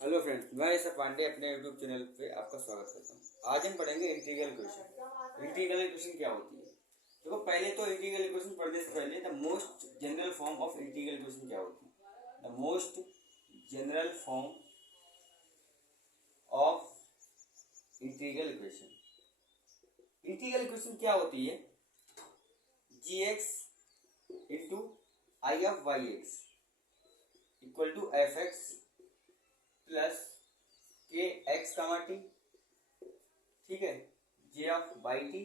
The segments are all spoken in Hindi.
हेलो फ्रेंड्स, मैं ऋषभ पांडे अपने यूट्यूब चैनल पे आपका स्वागत करता हूँ। आज हम पढ़ेंगे इंटीग्रल इक्वेशन। इंटीग्रल इक्वेशन क्या होती है? देखो, पहले तो इंटीग्रल इक्वेशन पढ़ने से पहले the most general form of integral equation क्या होती है। The most general form of integral equation. Integral equation क्या होती है? G X into I of Y X equal to F X plus K x comma T, ठीक है, जे ऑफ वाई टी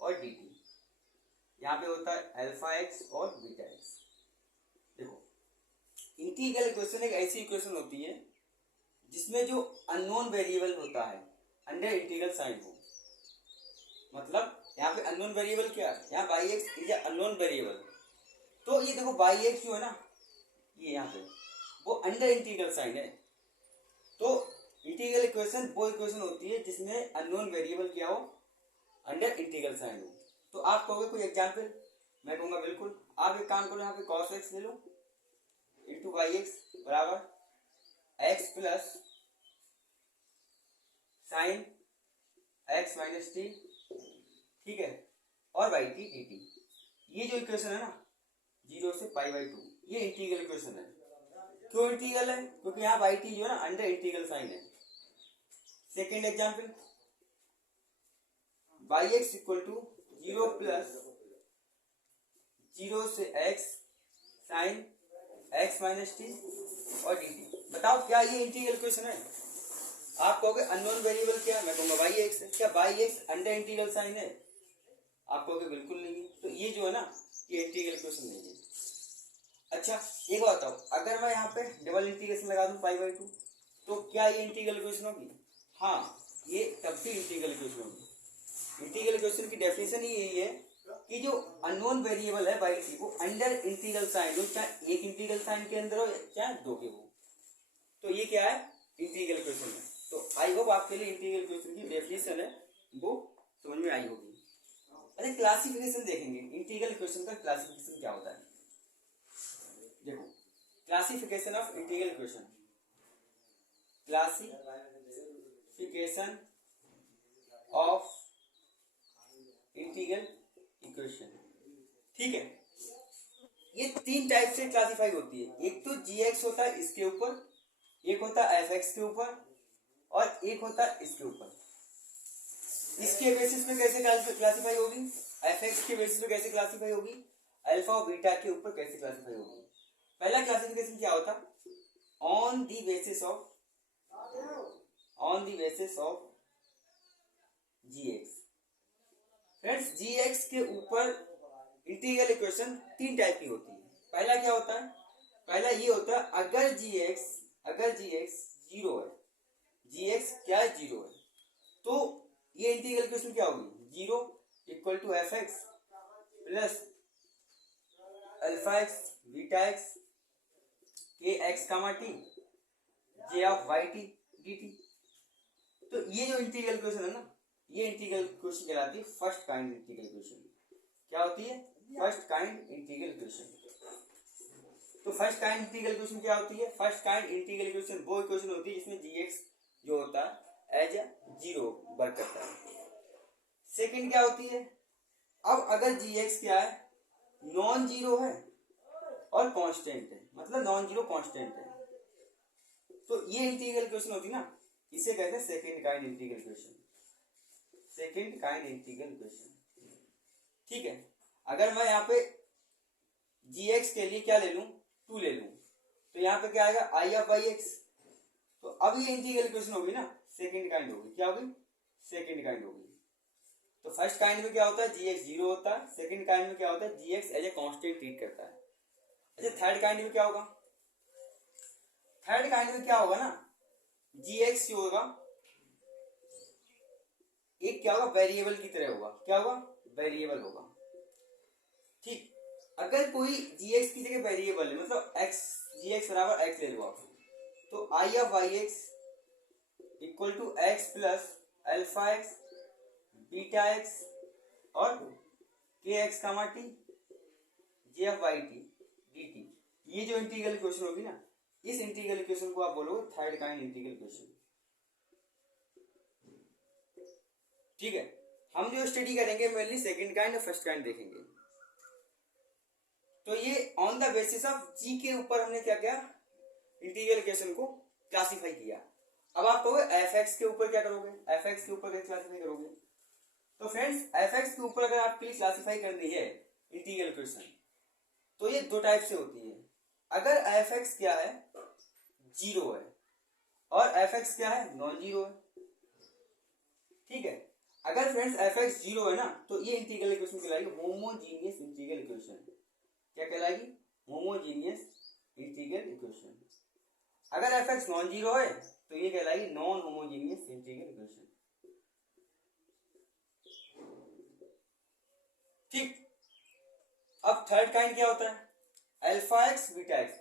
और डी टी। यहाँ पे होता है अल्फा एक्स और बीटा एक्स। देखो, इंटीग्रल इक्वेशन एक ऐसी इक्वेशन होती है जिसमें जो अननोन वेरिएबल होता है अंडर इंटीग्रल साइन हो। मतलब यहाँ पे अननोन वेरिएबल क्या है? यहाँ by x is unknown variable. तो ये देखो, बाई एक्स जो है ना, ये यहाँ पे वो अंडर इंटीग्रल साइन है। तो इंटीग्रल इक्वेशन वो इक्वेशन होती है जिसमें अननोन वेरिएबल क्या हो, अंडर इंटीग्रल साइन हो। तो आप कहोगे कोई एग्जाम्पल? मैं कहूंगा बिल्कुल। आप एक काम करो, यहाँ पे कॉस एक्स ले लो इंटू वाई एक्स बराबर x plus sign x minus T, ठीक है, और बाई टी डी टी। ये जो इक्वेशन है ना, 0 से पाई बाई 2, ये इंटीग्रल इक्वेशन है। क्यों इंटीग्रल है? क्योंकि यहाँ बाई टी जो है ना अंडर इंटीग्रल साइन है। Second example, y x equal to 0 plus 0 से x sine x minus t और डी टी। बताओ क्या ये इंटीग्रल इक्वेशन है? आप कहोगे अननोन वेरिएबल क्या है? मैं कहूंगा बाई एक्स है। क्या y x under integral sign है? आप कहोगे बिल्कुल नहीं है। तो ये जो है ना, ये इंटीग्रल इक्वेशन नहीं है। अच्छा, एक बात बताओ, अगर मैं यहाँ पे डबल इंटीग्रेशन लगा दूं पाई बाई 2, तो क्या ये इंटीग्रल इक्वेशन होगी? हाँ, ये तब भी इंटीग्रल इक्वेशन होगी। इंटीग्रल इक्वेशन की डेफिनेशन ही यही है कि जो अननोन वेरिएबल है बाई टी वो अंडर इंटीग्रल साइन हो, चाहे एक इंटीग्रल साइन के अंदर हो चाहे दो के हो। तो ये क्या है? इंटीग्रल इक्वेशन है। तो आई होप आपके लिए इंटीग्रल इक्वेशन की डेफिनेशन है वो समझ में आई होगी। अच्छा, क्लासिफिकेशन देखेंगे। इंटीग्रल इक्वेशन का क्लासिफिकेशन क्या होता है? देखो, classification of integral equation. Classification of integral equation, ठीक है। ये तीन टाइप से क्लासिफाई होती है। एक तो जी एक्स होता है इसके ऊपर, एक होता है एफ एक्स के ऊपर, और एक होता है इसके ऊपर। इसके बेसिस में कैसे क्लासिफाई होगी? एफ एक्स के बेसिस पे कैसे क्लासिफाई होगी? अल्फा और बीटा के ऊपर कैसे क्लासिफाई होगी? पहला क्लासिफिकेशन क्या होता? On the basis of g x. Friends, g x के ऊपर इंटीग्रल इक्वेशन तीन टाइप की होती है। पहला क्या होता है? पहला ये होता है अगर जी एक्स जीरो है, जी एक्स क्या है? जीरो है, तो ये इंटीग्रल इक्वेशन क्या होगी? Zero equal to F X plus alpha X beta X K x comma T J of Y T D T. तो ये जो इंटीग्रल इक्वेशन है ना, ये इंटीग्रल इक्वेशन कहलाती है फर्स्ट काइंड इंटीग्रल इक्वेशन। क्या होती है? First kind integral equation. तो फर्स्ट काइंड इंटीग्रल इक्वेशन क्या होती है? फर्स्ट काइंड इंटीग्रल इक्वेशन वो इक्वेशन होती है जिसमें जी एक्स जो होता है एज ए जीरो वर्क करता है। सेकंड क्या होती है? अब अगर जी एक्स क्या है? नॉन जीरो है और कांस्टेंट है, मतलब नॉन जीरो कांस्टेंट है, तो ये इंटीग्रल इक्वेशन होती है ना, इसे कहते हैं second kind integral equation. Second kind integral equation, ठीक है। अगर मैं यहाँ पे जी एक्स के लिए क्या ले लूं? 2 ले लूं, तो यहाँ पे क्या आएगा? आई ऑफ वाई एक्स। तो अब ये इंटीग्रल इक्वेशन होगी ना, सेकंड काइंड होगी। क्या होगी? सेकंड काइंड होगी। तो फर्स्ट काइंड में क्या होता है? जी एक्स जीरो होता है। सेकंड काइंड में क्या होता है? G X as a constant treat करता है। अच्छा, थर्ड काइंड में क्या होगा? थर्ड काइंड में क्या होगा ना, जी एक्स जो होगा एक क्या होगा? वेरिएबल की तरह होगा। क्या होगा? वेरिएबल होगा, ठीक। अगर कोई जी एक्स की जगह वेरिएबल है, मतलब एक्स, जी एक्स बराबर एक्स ले लो आप, तो I of Y X equal to X plus alpha X beta X और K x comma T J of Y T D T. ये जो इंटीग्रल इक्वेशन होगी ना, इस इंटीग्रल इक्वेशन को आप बोलोगे थर्ड काइंड इंटीग्रल इक्वेशन। ठीक है, हम जो स्टडी करेंगे मेनली सेकंड काइंड और फर्स्ट काइंड देखेंगे। तो ये ऑन द बेसिस ऑफ जी के ऊपर हमने क्या किया, इंटीग्रल इक्वेशन को क्लासिफाई किया। अब आप कहोगे एफ एक्स के ऊपर क्या करोगे, एफ एक्स के ऊपर कैसे क्लासिफाई करोगे। तो फ्रेंड्स एफ एक्स के ऊपर अगर आपके लिए क्लासिफाई करनी है इंटीग्रल इक्वेशन, तो ये दो टाइप से होती है। अगर एफ एक्स क्या है, जीरो है, और एफ एक्स क्या है, नॉन जीरो है। ठीक है, अगर फ्रेंड्स एफ एक्स जीरो है ना, तो ये इंटीग्रल इक्वेशन कहलाएगी होमोजीनियस इंटीग्रल इक्वेशन। क्या कहलाएगी, होमोजीनियस इंटीग्रल इक्वेशन। अगर एफ एक्स नॉन जीरो है तो ये कहलाएगी नॉन होमोजीनियस इंटीग्रल इक्वेशन। ठीक, अब थर्ड काइंड क्या होता है, अल्फा एक्स बीटा एक्स।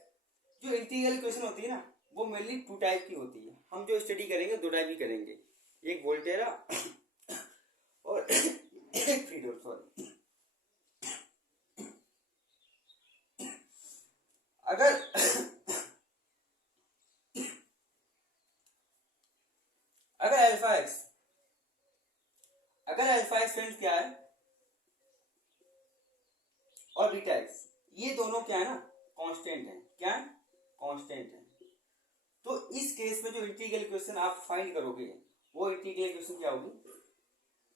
जो इंटीग्रल इक्वेशन होती है ना, वो मेनली टू टाइप की होती है। हम जो स्टडी करेंगे दो टाइप की करेंगे, एक वोल्टेरा और एक फ्रीडोल। सॉरी, अगर अल्फा एक्स फ्रेंड्स क्या है और बीटा एक्स, ये दोनों क्या है ना, कांस्टेंट है। क्या है, कांस्टेंट है। तो इस केस में जो इंटीग्रल इक्वेशन आप फाइंड करोगे वो इंटीग्रल इक्वेशन क्या होगी,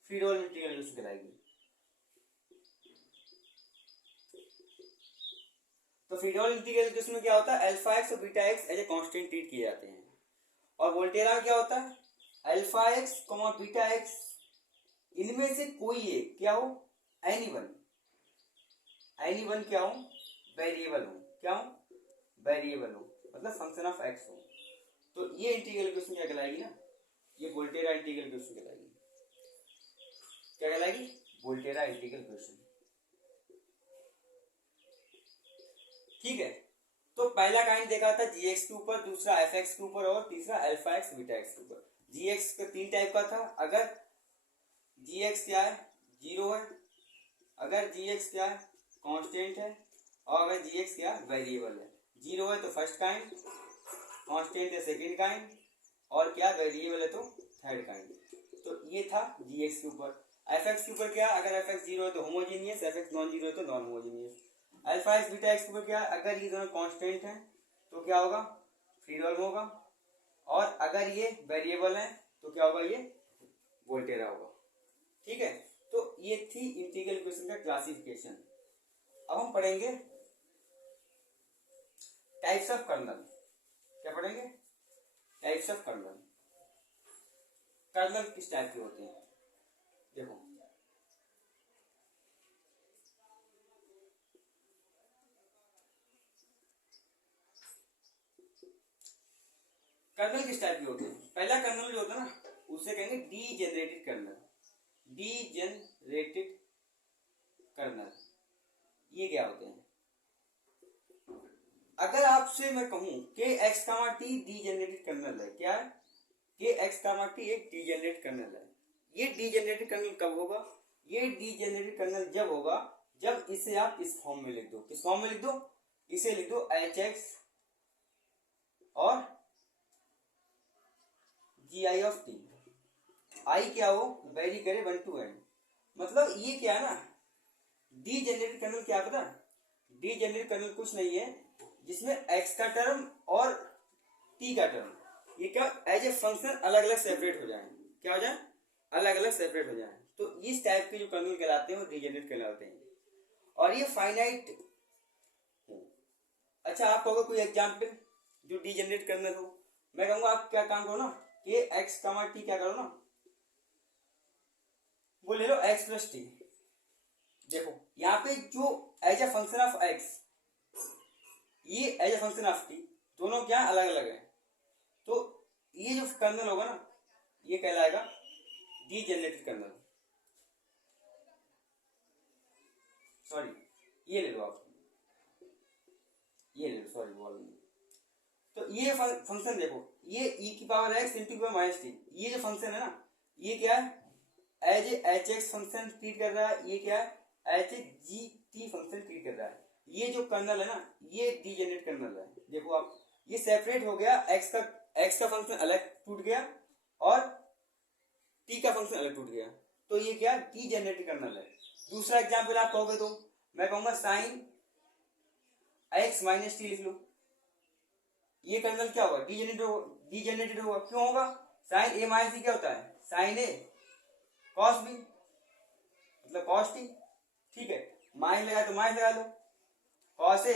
फ्रीडोल इंटीग्रल इक्वेशन कहलाएगी। तो फ्रीडोल इंटीग्रल इक्वेशन में क्या होता है, अल्फा एक्स और beta x as a constant treat किए जाते हैं। और वोल्टेरा में क्या होता है, alpha x comma beta x, इनमें से कोई एक क्या हो, एनी वन क्या हो, वेरिएबल हो। क्या हो, वेरिएबल हो, मतलब फंक्शन ऑफ एक्स हो। तो ये इंटीग्रल इक्वेशन क्या कहलाएगी ना, ये वोल्टेरा इंटीग्रल इक्वेशन कहलाएगी। क्या कहलाएगी, वोल्टेरा इंटीग्रल इक्वेशन। ठीक है, तो पहला काइंड देखा था जीएक्स के ऊपर, दूसरा एफ एक्स के ऊपर, और तीसरा अल्फा एक्स बीटा एक्स के ऊपर। जीएक्स का तीन टाइप का था। अगर जीएक्स क्या है, जीरो है, अगर जीएक्स क्या है, कांस्टेंट है, और अगर जीएक्स क्या है, वेरिएबल है। जीरो है तो फर्स्ट काइंड, कांस्टेंट है सेकंड काइंड, और क्या वेरिएबल है तो थर्ड काइंड। तो ये था जीएक्स के ऊपर। एफ एक्स के ऊपर क्या, अगर एफ एक्स जीरो है तो homogeneous, F X non zero है तो non homogeneous. Alpha X beta X के ऊपर क्या, अगर ये दोनों कांस्टेंट हैं तो क्या होगा, फ्रीडोल होगा, और अगर ये वेरिएबल है तो क्या होगा, ये वोल्टेरा होगा। ठीक है, तो ये थी इंटीग्रल इक्वेशन का क्लासिफिकेशन। अब हम पढ़ेंगे टाइप्स ऑफ कर्नल। क्या पढ़ेंगे, टाइप्स ऑफ कर्नल। कर्नल किस टाइप के होते हैं, देखो कर्नल किस टाइप के होते हैं। पहला कर्नल जो होता है ना, उसे कहेंगे डीजेनरेटेड कर्नल। डीजेनरेटेड कर्नल ये क्या होते हैं। अगर आपसे मैं कहूं के x comma T degenerated colonel है, क्या है, के एक्स कामा टी एक डीजेनरेटेड कर्नल है। ये डीजेनरेटेड कर्नल कब होगा, ये डीजेनरेटेड कर्नल जब होगा जब इसे आप इस फॉर्म में लिख दो। किस फॉर्म में लिख दो, इसे लिख दो एच एक्स और जी आई ऑफ टी। आई क्या हो, वेरी करे 1 to n। मतलब ये क्या है ना, डीजेनरेटेड कर्नल क्या पता, डीजेनरेटेड कर्नल कुछ नहीं है जिसमें x का टर्म और t का टर्म ये क्या एज ए फंक्शन अलग अलग सेपरेट हो जाए। क्या हो जाए, अलग अलग सेपरेट हो जाए। तो इस टाइप के जो कर्नल कहलाते हैं वो डीजेनरेट कहलाते हैं, और ये फाइनाइट। अच्छा, आप कहोगे कोई एग्जाम्पल जो डीजेनरेट कर्नल हो। मैं कहूंगा आप क्या काम करो ना, कि एक्स कामा टी क्या करो ना, वो ले लो x प्लस टी। देखो यहाँ पे जो as a function of x, ये as a function of t, दोनों क्या अलग अलग है। तो ये जो कर्नल होगा ना, ये कहलाएगा डीजेनरेटेड कर्नल। सॉरी, ये ले लो आप, ये ले लो, सॉरी बोल। तो ये फंक्शन देखो, ये e की पावर x इंटू की पावर माइनस टी, ये जो फंक्शन है ना, ये क्या है, as h x function treat कर रहा है। ये क्या है, h g t function treat कर रहा है। ये जो कर्नल है ना, ये डीजेनरेट कर्नल है। देखो आप ये सेपरेट हो गया, एक्स का फंक्शन अलग टूट गया और टी का फंक्शन अलग टूट गया, तो ये क्या डीजेनरेटेड कर्नल है। दूसरा एग्जाम्पल आप कहोगे तो मैं कहूंगा साइन एक्स माइनस टी लिख लो, ये कर्नल क्या होगा डीजेनरेटेड होगा। क्यों होगा? साइन ए माइनस टी क्या होता है? साइन ए कॉस बी मतलब कॉस टी, ठीक है, माइनस लगा तो माइनस लगा लो, कॉस ए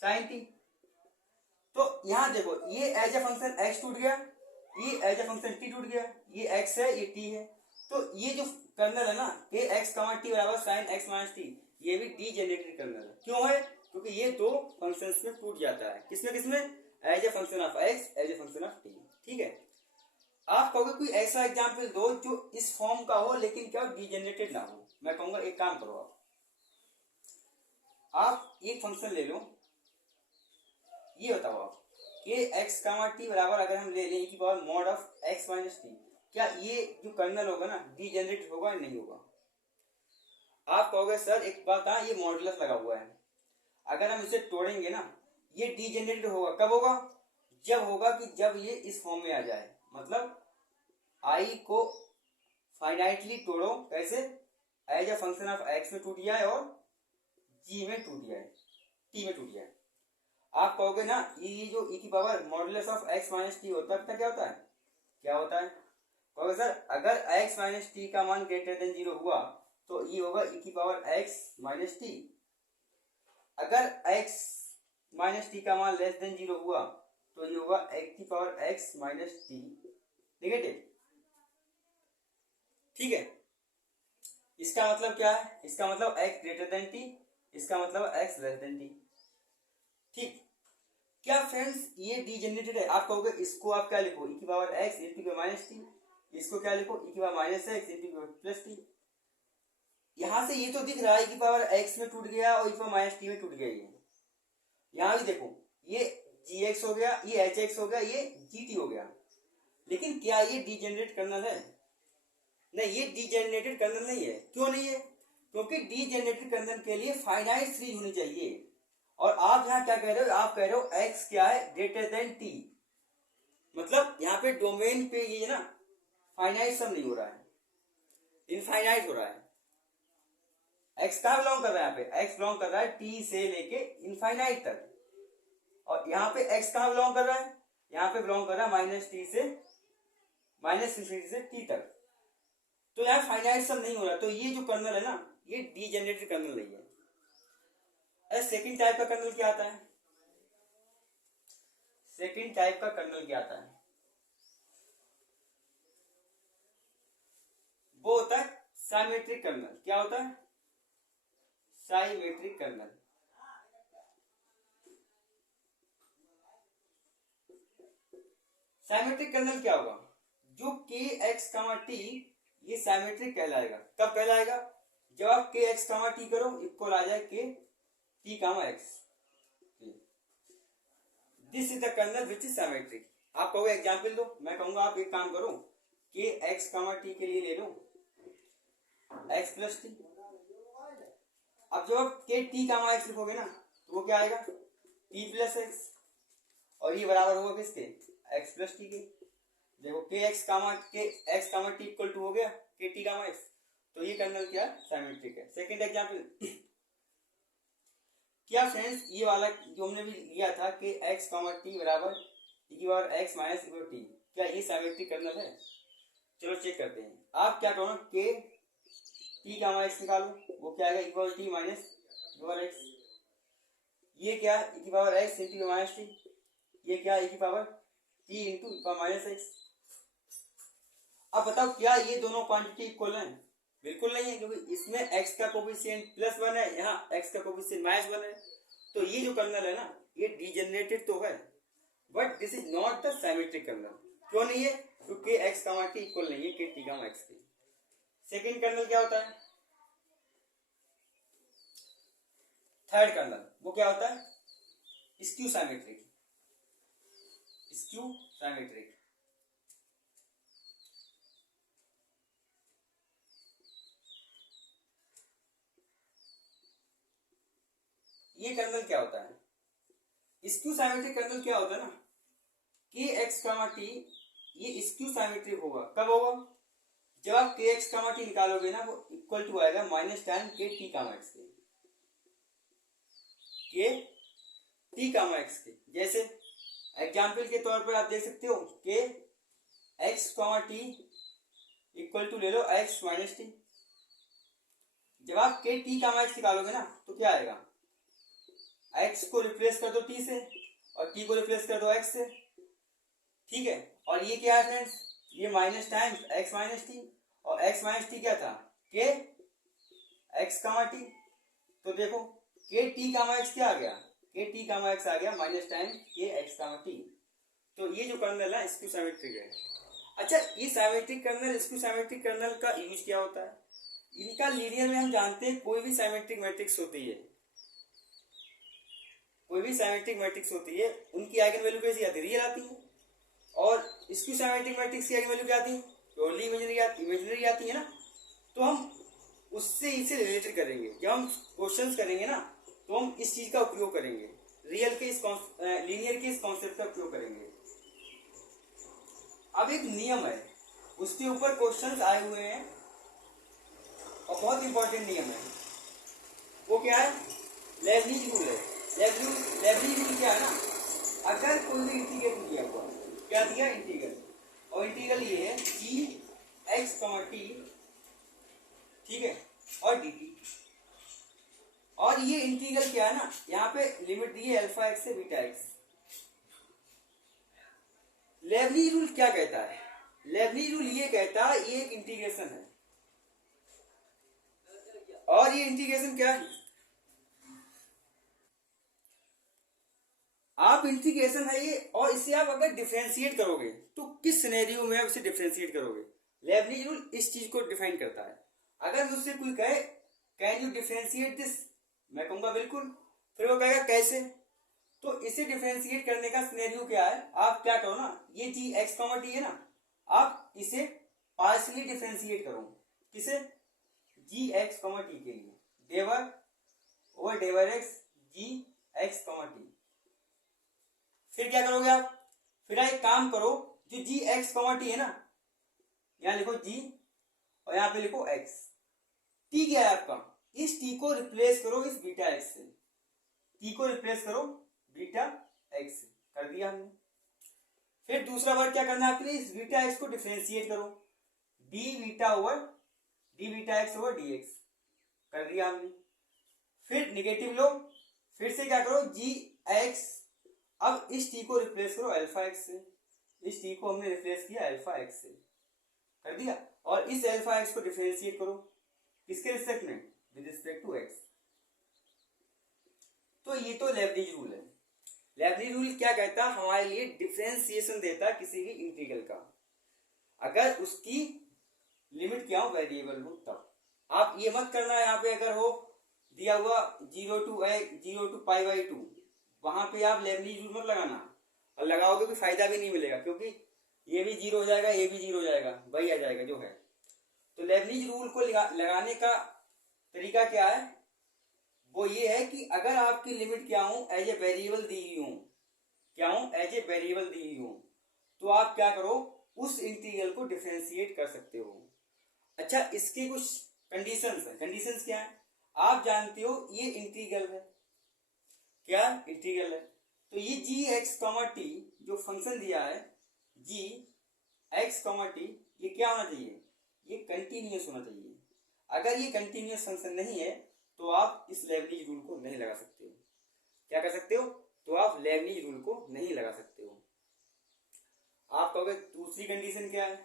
साइन टी। तो यहां देखो ये एज ए फंक्शन एक्स टूट गया, ये एज ए फंक्शन टी टूट गया, ये एक्स है ये टी है, तो ये जो कर्नल है ना ए एक्स कमा टी बराबर साइन एक्स माइनस टी, ये भी डीजेनरेटेड कर्नल है। क्यों है? क्योंकि ये दो फंक्शंस में टूट जाता है। किसमें? As a function of x as a function of t, ठीक है। आप कहोगे कोई ऐसा एग्जाम्पल दो जो इस फॉर्म का हो लेकिन क्या डीजेनरेटेड ना हो। मैं कहूंगा एक काम करो, आप एक फंक्शन ले लो, ये बताओ आप कि एक्स कामा टी बराबर अगर हम ले लें की power mod of x minus T, क्या ये जो कर्नल होगा ना डीजेनरेट होगा या नहीं होगा? आप कहोगे सर एक बात, हाँ ये मॉडुलस लगा हुआ है, अगर हम इसे तोड़ेंगे ना ये डीजेनरेट होगा। कब होगा? जब होगा कि जब ये इस फॉर्म में आ जाए, मतलब आई को फाइनाइटली तोड़ो, कैसे? As a function of x में टूट जाए और जी में टूट जाए, टी में टूट जाए। आप कहोगे ना ये जो ई की power modulus of x minus T होता है, क्या होता है? क्या होता है? कहोगे सर अगर एक्स माइनस टी का मान ग्रेटर देन 0 हुआ तो ये होगा ई की पावर एक्स माइनस टी, अगर एक्स माइनस टी का मान लेस देन 0 हुआ तो ये होगा एक्स की power x minus T negative, ठीक है। इसका मतलब क्या है? इसका मतलब एक्स ग्रेटर देन टी, इसका मतलब एक्स लेस देन टी, ठीक। क्या फ्रेंड्स ये डीजेनरेटेड है? आप कहोगे इसको आप क्या लिखो ई की power x into minus T, इसको क्या लिखो ई की power minus x into plus T. यहां से ये तो दिख रहा है की पावर एक्स में टूट गया और ई की पावर माइनस टी में टूट गया, ये यहां भी देखो ये जी एक्स हो गया, ये एच एक्स हो गया, ये जी टी हो गया, लेकिन क्या ये डीजेनरेट कर्नल है? नहीं, ये डीजेनरेटेड कर्नल नहीं है। क्यों नहीं है? क्योंकि डीजेनरेटेड कर्नल के लिए फाइनाइट सीरीज होनी चाहिए, और आप यहाँ क्या कह रहे हो? आप कह रहे हो एक्स क्या है ग्रेटर देन टी, मतलब यहाँ पे डोमेन पे ये ना फाइनाइट सम नहीं हो रहा है, इनफाइनाइट हो रहा है। एक्स कहाँ बिलोंग कर रहा है? यहाँ पे एक्स बिलोंग कर रहा है टी से लेके इनफाइनाइट तक, और यहाँ पे एक्स कहाँ बिलोंग कर रहा है? यहाँ पे बिलोंग कर रहा है माइनस टी से माइनस इंफिनिटी से टी तक, तो यहाँ फाइनाइट सम नहीं हो रहा, तो ये जो कर्नल है ना ये डीजेनरेटेड कर्नल नहीं है। सेकंड टाइप का कर्नल क्या आता है? सेकंड टाइप का कर्नल क्या आता है? वो होता है साइमेट्रिक कर्नल। क्या होता है? Symmetric colonel. साइमेट्रिक कर्नल क्या होगा? जो के एक्स कामा टी ये साइमेट्रिक कहलाएगा। कब कहलाएगा? जब आप के एक्स कामा टी करो इक्वल आ जाए k t comma x, this is the kernel which is symmetric. आप कहोगे एग्जाम्पल दो, मैं कहूंगा आप एक काम करो के एक्स कामा टी के लिए ले लो एक्स प्लस टी। अब जब आप के टी कामा एक्स लिखोगे ना तो वो क्या आएगा? टी प्लस एक्स, और ये बराबर होगा किसके? एक्स प्लस टी के। देखो k x comma t equal to हो गया के टी कामा एक्स, तो ये कर्नल क्या साइमेट्रिक है। सेकंड एग्जांपल क्या फ्रेंड्स ये वाला जो हमने भी लिया था कि एक्स कामा टी बराबर ई की power x minus equal T, क्या ये साइमेट्रिक कर्नल है? चलो चेक करते हैं। आप क्या करो के टी कामा एक्स निकालो, वो क्या आएगा? Equal T minus power x, ये क्या ई की power x into minus T, ये क्या ई की power T into minus x. अब बताओ क्या ये दोनों क्वांटिटी इक्वल हैं? बिल्कुल नहीं है, क्योंकि इसमें x का कोफिशिएंट +1 है, यहाँ x का कोफिशिएंट -1 है, तो ये जो कर्नल है ना ये डीजेनरेटेड तो है, but this is not the symmetric kernel. क्यों नहीं है? क्योंकि x कामा टी इक्वल नहीं है के टी कामा एक्स के। सेकेंड कर्नल क्या होता है? थर्ड कर्नल वो क्या होता है? Skew symmetric. स्क्यू साइमेट्रिक ये कर्नल क्या होता है? स्क्यू साइमेट्रिक कर्नल क्या होता है ना, के एक्स कामा टी, ये स्क्यू साइमेट्रिक होगा। कब होगा? जब आप के एक्स कामा टी निकालोगे ना, वो इक्वल टू आएगा माइनस tan के टी कामा एक्स के टी कामा एक्स के। जैसे एग्जाम्पल के तौर पर आप देख सकते हो k x comma t equal to ले लो एक्स माइनस टी। जब आप के टी कामा एक्स निकालोगे ना तो क्या आएगा, एक्स को रिप्लेस कर दो टी से और टी को रिप्लेस कर दो एक्स से, ठीक है। और ये क्या है फ्रेंड्स, ये minus times x minus t, और एक्स माइनस टी क्या था, के एक्स कामा टी। तो देखो के टी कामा एक्स क्या आ गया, के टी कामा एक्स आ गया माइनस टाइम के एक्स कामा टी। तो ये जो कर्नल है स्क्यू साइमेट्रिक है। अच्छा, ये symmetric kernel skew symmetric kernel का यूज क्या होता है? इनका लीनियर में हम जानते हैं कोई भी साइमेट्रिक मैट्रिक्स होती है, कोई भी साइमेट्रिक मैट्रिक्स होती है, उनकी आइगन वैल्यू कैसी आती है, रियल आती है। और स्क्यू साइमेट्रिक मैट्रिक्स की आइगन वैल्यू क्या आती है, प्योरली इमेजिनरी आती है ना। तो हम उससे इसे रिलेटेड करेंगे, जब हम क्वेश्चंस करेंगे ना तो हम इस चीज का उपयोग करेंगे, रियल के इस लीनियर के इस कॉन्सेप्ट का उपयोग करेंगे। अब एक नियम है, उसके ऊपर क्वेश्चंस आए हुए हैं और बहुत इंपॉर्टेंट नियम है। वो क्या है, लेबनीज रूल है। लेबनीज रूल क्या है ना, अगर कोई भी इंटीग्रेट किया हुआ, क्या दिया इंटीग्रल, और इंटीग्रल ये है जी एक्स टी, ठीक है, और डी टी। और ये इंटीग्रल क्या है ना, यहाँ पे लिमिट दी है अल्फा एक्स से बीटा एक्स। लेबनीज रूल क्या कहता है, लेबनीज रूल ये कहता है ये एक इंटीग्रेशन है, और ये इंटीग्रेशन क्या है, आप इंटीग्रेशन है ये, और इसे आप अगर डिफरेंशिएट करोगे तो किस सिनेरियो में आप इसे डिफरेंशिएट करोगे, लेबनीज रूल इस चीज को डिफाइन करता है। अगर मुझसे कोई कहे कैन यू डिफरेंशिएट दिस, मैं कहूंगा बिल्कुल, फिर वो कहेगा कैसे। तो इसे डिफरेंशिएट करने का सिनेरियो क्या है, आप क्या करो ना, ये जी एक्स कॉमा टी है ना, आप इसे पार्शियली डिफरेंशिएट करो। किसे, जी एक्स कॉमा टी के लिए, डेवर over डेवर x G x comma T. फिर क्या करोगे आप, फिर एक काम करो, जो जी एक्स कॉमा टी है ना, यहां लिखो जी और यहां पे लिखो एक्स। टी क्या है आपका, इस टी को रिप्लेस करो इस बीटा एक्स से, टी को रिप्लेस करो बीटा एक्स से, कर दिया हमने। फिर दूसरा वर्ड क्या करना है आपके लिए, इस बीटा एक्स को डिफरेंशिएट करो, D beta x over D x, कर दिया हमने। फिर निगेटिव लो, फिर से क्या करो, जी एक्स, अब इस टी को रिप्लेस करो अल्फा एक्स से, इस टी को हमने रिप्लेस किया अल्फा एक्स से, कर दिया। और इस अल्फा एक्स को डिफरेंशिएट करो किसके रिस्पेक्ट में, विद रिस्पेक्ट टू एक्स। तो ये तो लेबनीज रूल है। लेबनीज रूल क्या कहता है, हमारे लिए डिफरेंशिएशन देता है किसी भी इंटीग्रल का, अगर उसकी लिमिट क्या हो, वेरिएबल हो तब। आप ये मत करना यहाँ पे अगर हो दिया हुआ 0 to π/2, वहां पे आप लेबनीज रूल मत लगाना, और लगाओगे भी फायदा भी नहीं मिलेगा, क्योंकि ये भी 0 हो जाएगा, ये भी 0 हो जाएगा, वही आ जाएगा जो है। तो लेबनीज रूल को लगाने का तरीका क्या है, वो ये है कि अगर आपकी लिमिट क्या हो, एज ए वेरिएबल दी हुई हो, क्या हो, एज ए वेरिएबल दी हुई हो, तो आप क्या करो, उस इंटीग्रल को डिफरेंशिएट कर सकते हो। अच्छा, इसके कुछ कंडीशंस है। कंडीशंस क्या है, आप जानते हो ये इंटीग्रल है, क्या इंटीग्रल है, तो ये जी एक्स कॉमा टी जो फंक्शन दिया है, जी एक्स कॉमा टी, ये क्या होना चाहिए, ये कंटिन्यूअस होना चाहिए। अगर ये कंटिन्यूअस फंक्शन नहीं है तो आप इस लेबनीज रूल को नहीं लगा सकते हो। क्या कर सकते हो, तो आप लेबनीज रूल को नहीं लगा सकते हो। आप कहोगे दूसरी कंडीशन क्या है,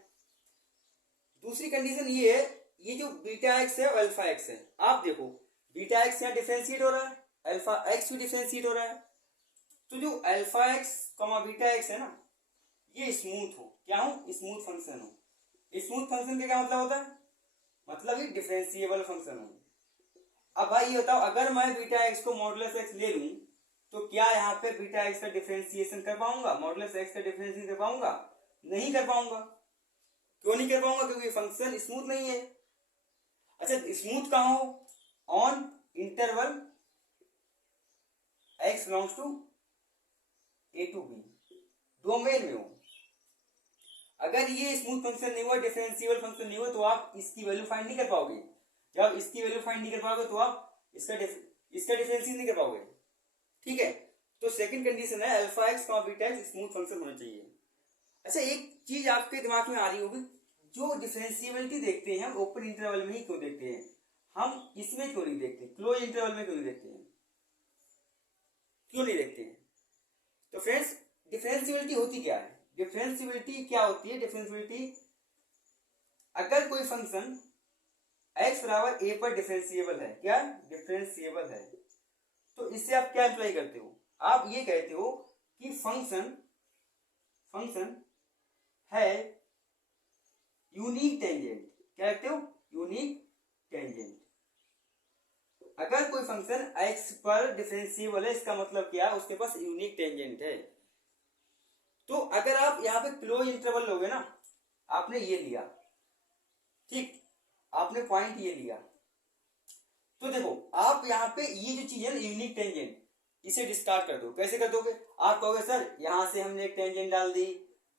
दूसरी कंडीशन ये है, ये जो बीटा एक्स है और अल्फा एक्स है, आप देखो बीटा एक्स यहाँ डिफरेंशिएट हो रहा है, अल्फा एक्स भी डिफरेंशिएट हो रहा है, तो जो alpha x comma beta x है ना, ये स्मूथ हो, क्या हो, स्मूथ फंक्शन हो। स्मूथ फंक्शन का क्या मतलब होता है, मतलब ये डिफरेंशिएबल फंक्शन हो। अब भाई ये बताओ, अगर मैं बीटा एक्स को मॉडुलस एक्स ले लूं तो क्या यहाँ पे बीटा एक्स का डिफरेंशिएशन कर पाऊंगा, मॉडुलस एक्स का डिफरेंशिएशन कर पाऊंगा, नहीं कर पाऊंगा। क्यों नहीं कर पाऊंगा, क्योंकि फंक्शन स्मूथ नहीं है। अच्छा, स्मूथ कहां हो, on interval x belongs to domain में हो। अगर ये स्मूथ फंक्शन नहीं हुआ, डिफरेंशिएबल फंक्शन नहीं हुआ, तो आप इसकी वैल्यू फाइंड नहीं कर पाओगे। जब आप इसकी वैल्यू फाइंड नहीं कर पाओगे तो आप इसका डिफरेंशिएशन नहीं कर पाओगे। ठीक है, तो सेकंड कंडीशन है alpha X beta x smooth function होना चाहिए। अच्छा, एक चीज आपके दिमाग में आ रही होगी, जो डिफरेंशिएबिलिटी देखते हैं हम ओपन इंटरवल में ही क्यों देखते हैं, हम इसमें क्यों नहीं देखते, क्लोज इंटरवल में क्यों नहीं देखते हैं, क्यों नहीं देखते हैं? तो फ्रेंड्स, डिफरेंशिएबिलिटी होती क्या है? डिफरेंशिएबिलिटी क्या होती है? डिफरेंशिएबिलिटी, अगर कोई फंक्शन x बराबर a पर डिफरेंशिएबल है, क्या डिफरेंशिएबल है, तो इससे आप क्या अप्लाई करते हो? आप ये कहते हो कि फंक्शन है यूनिक टेंजेंट। क्या कहते हो? Unique tangent. अगर कोई फंक्शन x पर डिफरेंशिएबल है, इसका मतलब क्या? उसके पास यूनिक टेंजेंट है। तो अगर आप यहाँ पे क्लोज इंटरवल लोगे ना, आपने ये लिया, ठीक, आपने पॉइंट ये लिया, तो देखो आप यहाँ पे ये जो चीज है ना यूनिक टेंजेंट, इसे डिस्कार्ड कर दो। कैसे कर दोगे? आप कहोगे सर यहां से हमने एक टेंजेंट डाल दी,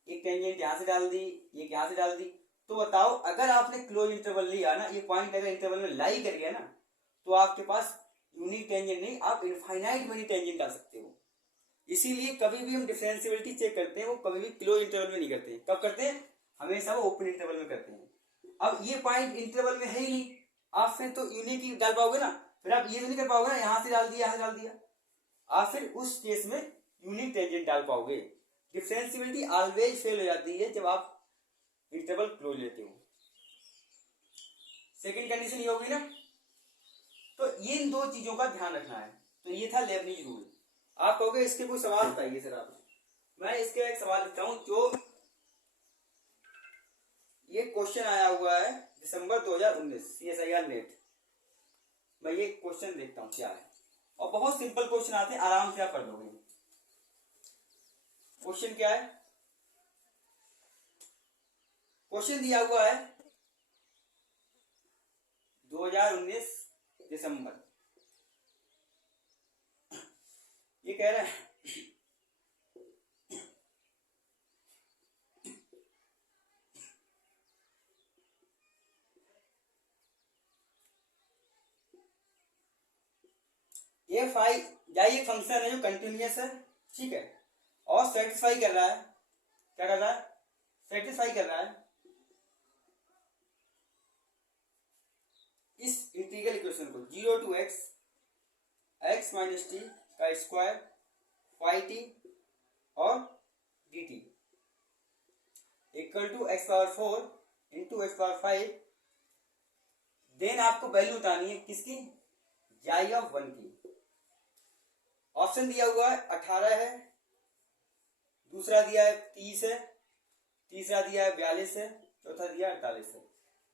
एक टेंजेंट यहां से डाल दी, एक यहां से डाल दी, तो बताओ अगर आपने क्लोज इंटरवल लिया ना, ये पॉइंट अगर इंटरवल में लाई कर गया ना, तो आपके पास यूनिक टेंजेंट नहीं, आप इनफाइनाइट मेनी टेंजेंट डाल सकते हो। इसीलिए कभी भी हम डिफरेंशिएबिलिटी चेक करते हैं, वो कभी भी क्लोज इंटरवल में नहीं करते हैं। कब करते हैं? हमेशा वो ओपन इंटरवल में करते हैं। अब ये पॉइंट इंटरवल में है ही नहीं, आप फिर तो यूनिक ही डाल पाओगे ना, फिर आप ये नहीं कर पाओगे ना यहां से डाल दिया यहां से डाल दिया, आप फिर उस केस में यूनिक टेंजेंट डाल पाओगे। डिफरेंशिएबिलिटी ऑलवेज फेल हो जाती है जब आप इंटरवल क्लोज लेते हो। सेकंड कंडीशन ये होगी ना, तो इन दो चीजों का ध्यान रखना है। तो ये था लेबनिज रूल। आप कहोगे इसके कोई सवाल बताइए सर आप। मैं इसके एक सवाल लिखता हूं, जो ये क्वेश्चन आया हुआ है दिसंबर 2019 CSIR नेट। मैं ये क्वेश्चन देखता हूं क्या है, और बहुत सिंपल क्वेश्चन आते हैं, आराम से आप कर दोगे। क्वेश्चन क्या है? क्वेश्चन दिया हुआ है 2019 दिसंबर। ये कह रहा है एफ आई ये फंक्शन है जो कंटिन्यूअस है, ठीक है, और सेटिस्फाई कर रहा है, क्या कर रहा है? सेटिस्फाई कर रहा है इस इंटीग्रल इक्वेशन को 0 to x माइनस टी का स्क्वायर फाई टी और D t equal to x power 4 into x power 5। Then आपको वैल्यू बतानी है किसकी? जाई ऑफ 1 की। ऑप्शन दिया हुआ है 18 है, दूसरा दिया है 30 है, तीसरा दिया है 42 है, चौथा दिया है 48 है।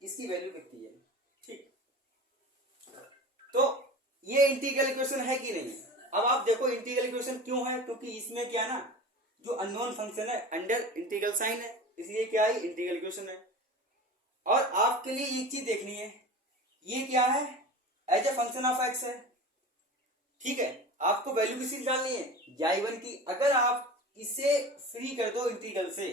इसकी वैल्यू कितनी है? ठीक, तो ये इंटीग्रल इक्वेशन है कि नहीं? अब आप देखो इंटीग्रल इक्वेशन क्यों है, क्योंकि इसमें क्या ना, जो अननोन फंक्शन है अंडर इंटीग्रल साइन है, इसलिए क्या है? इंटीग्रल इक्वेशन है। और आपके लिए एक चीज देखनी है, ये क्या है? As a function of x है, ठीक है। आपको वैल्यू किसी डालनी है? जाई 1 की। अगर आप इसे फ्री कर दो इंटीग्रल से,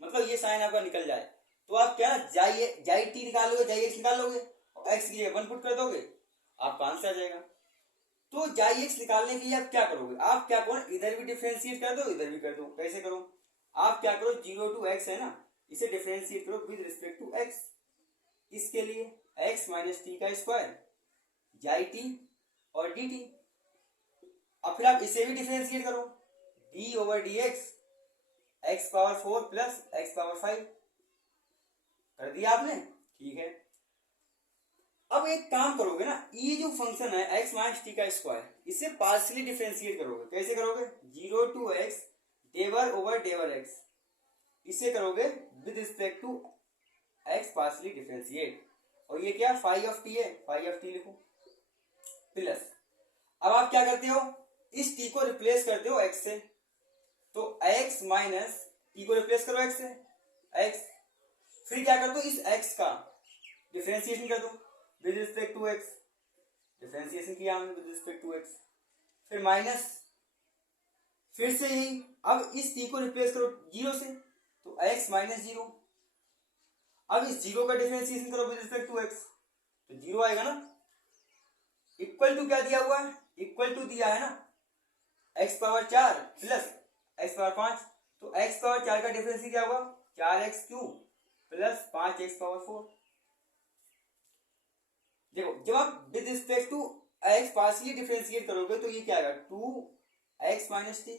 मतलब ये साइन आपका निकल जाए, तो आप क्या जाई टी निकालोगे, जाई एक्स निकाल लोगे, और एक्स की जगह 1 पुट कर दोगे, आपका आंसर आ जाएगा। तो जाई एक्स निकालने के लिए आप क्या करोगे? आप क्या करो, इधर भी डिफरेंशिएट कर दो, इधर भी कर दो। कैसे करो? आप क्या करो, 0 to x है ना, इसे डिफरेंशिएट करो विद रिस्पेक्ट टू x। इसके लिए x माइनस टी का स्क्वायर जाई टी और डी टी। अब फिर आप इसे भी डिफरेंशिएट करो, d over D x power 4 plus x power 5 कर दिया आपने, ठीक है। अब एक काम करोगे ना, ये जो फंक्शन है x माइनस टी का स्क्वायर, इसे पार्शियली डिफरेंशिएट करोगे। कैसे करोगे? 0 to x del over डेवर x, इसे करोगे with respect to x partially differentiate. और ये क्या फाई ऑफ टी है, फाई ऑफ टी लिखो प्लस। अब आप क्या करते हो, इस t को रिप्लेस करते हो x से, तो x माइनस टी को रिप्लेस करो x से, x, फिर क्या कर दो, इस x का डिफरेंशिएशन कर दो with respect to x, differentiation किया हमने विद रिस्पेक्ट टू x, फिर माइनस, फिर से यही, अब इस t को रिप्लेस करो 0 से, तो x माइनस 0। अब इस 0 का डिफरेंशिएशन करो विद रिस्पेक्ट टू x, तो 0 आएगा ना। इक्वल टू क्या दिया हुआ है, इक्वल टू दिया है ना x power 4 plus x power 5, तो x पावर 4 का डिफरेंशिएशन क्या हुआ 4x cube plus 5x power 4। देखो जब आप with respect to x partially differentiate करोगे तो ये क्या आएगा 2x minus T,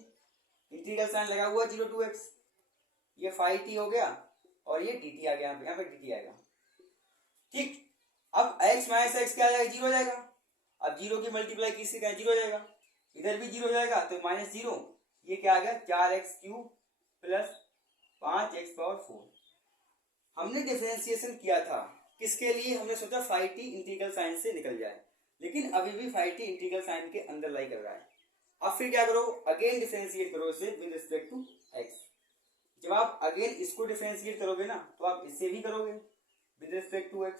integral sign लगा हुआ 0 to x, ये 5t हो गया और ये dt आ गया, यहाँ पे dt आएगा। ठीक, अब x माइनस x क्या आ जाएगा 0 हो जाएगा। अब 0 की मल्टीप्लाई किससे क्या 0 हो जाएगा, इधर भी 0 हो जाएगा तो माइनस 0, ये क्या आ गया 4x cube plus 5x power 4। हमने डिफरेंशिएशन किया था किसके लिए, हमने सोचा 5t इंटीग्रल साइन से निकल जाए, लेकिन अभी भी 5t इंटीग्रल साइन के अंदर लाई कर रहा है। अब फिर क्या करो, अगेन डिफरेंशिएट करो इसे विद रिस्पेक्ट टू x। जब आप अगेन इसको डिफरेंशिएट करोगे ना तो आप इससे भी करोगे विद रिस्पेक्ट टू x।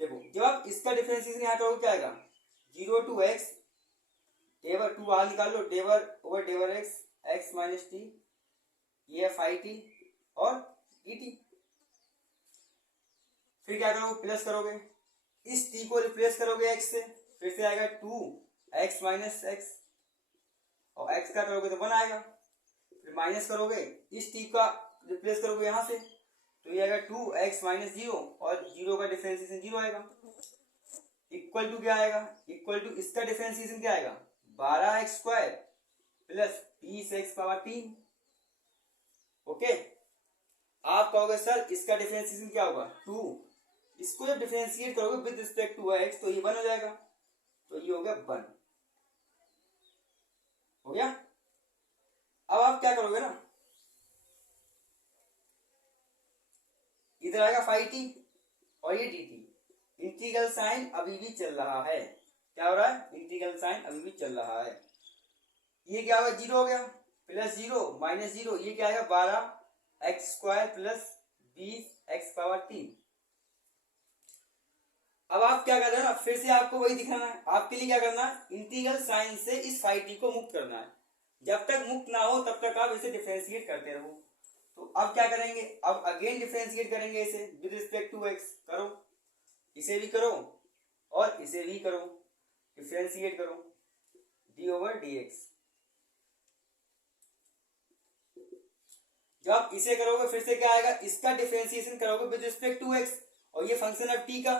देखो जब आप इसका डिफरेंशिएशन यहाँ करोगे क्या आएगा 0 to x, डेवर 2 बाहर निकाल लो, डेवर over डेवर x, x minus T, ये है 5t और dt। फिर क्या करोगे प्लस करोगे, इस t को रिप्लेस करोगे x से, फिर से आएगा 2x माइनस x, और x का करोगे तो 1 आएगा। फिर माइनस करोगे, इस t का रिप्लेस करोगे यहाँ से, तो ये आएगा 2x माइनस 0 और 0 का डिफरेंशिएशन 0 आएगा। इक्वल टू क्या आएगा, इक्वल टू इसका डिफरेंशिएशन क्या आएगा 12x square plus 20x power 3। Okay, आप कहोगे सर इसका डिफरेंशिएशन क्या होगा 2, इसको जब डिफरेंशिएट करोगे विद रिस्पेक्ट टू x तो ये 1 हो जाएगा, तो ये हो गया 1 हो गया। अब आप क्या करोगे ना, इधर आएगा 5t और ये dt, इंटीग्रल साइन अभी भी चल रहा है। क्या हो रहा है, इंटीग्रल साइन अभी भी चल रहा है। ये क्या होगा 0 हो गया, प्लस 0 माइनस 0, ये क्या आएगा 12x square plus 20x power 3। अब आप क्या कर रहे हैं ना, फिर से आपको वही दिखाना है, आपके लिए क्या करना है इंटीग्रल साइन से इस 5t को मुक्त करना है। जब तक मुक्त ना हो तब तक आप इसे डिफरेंशिएट करते रहो। तो अब क्या करेंगे, अब अगेन डिफरेंशिएट करेंगे इसे विद रिस्पेक्ट टू x। करो, इसे भी करो और इसे भी करो, डिफरेंशिएट करो d ओवर dx। जब आप इसे करोगे फिर से क्या आएगा, इसका डिफरेंशिएशन करोगे विद रिस्पेक्ट टू x, और ये फंक्शन है t का,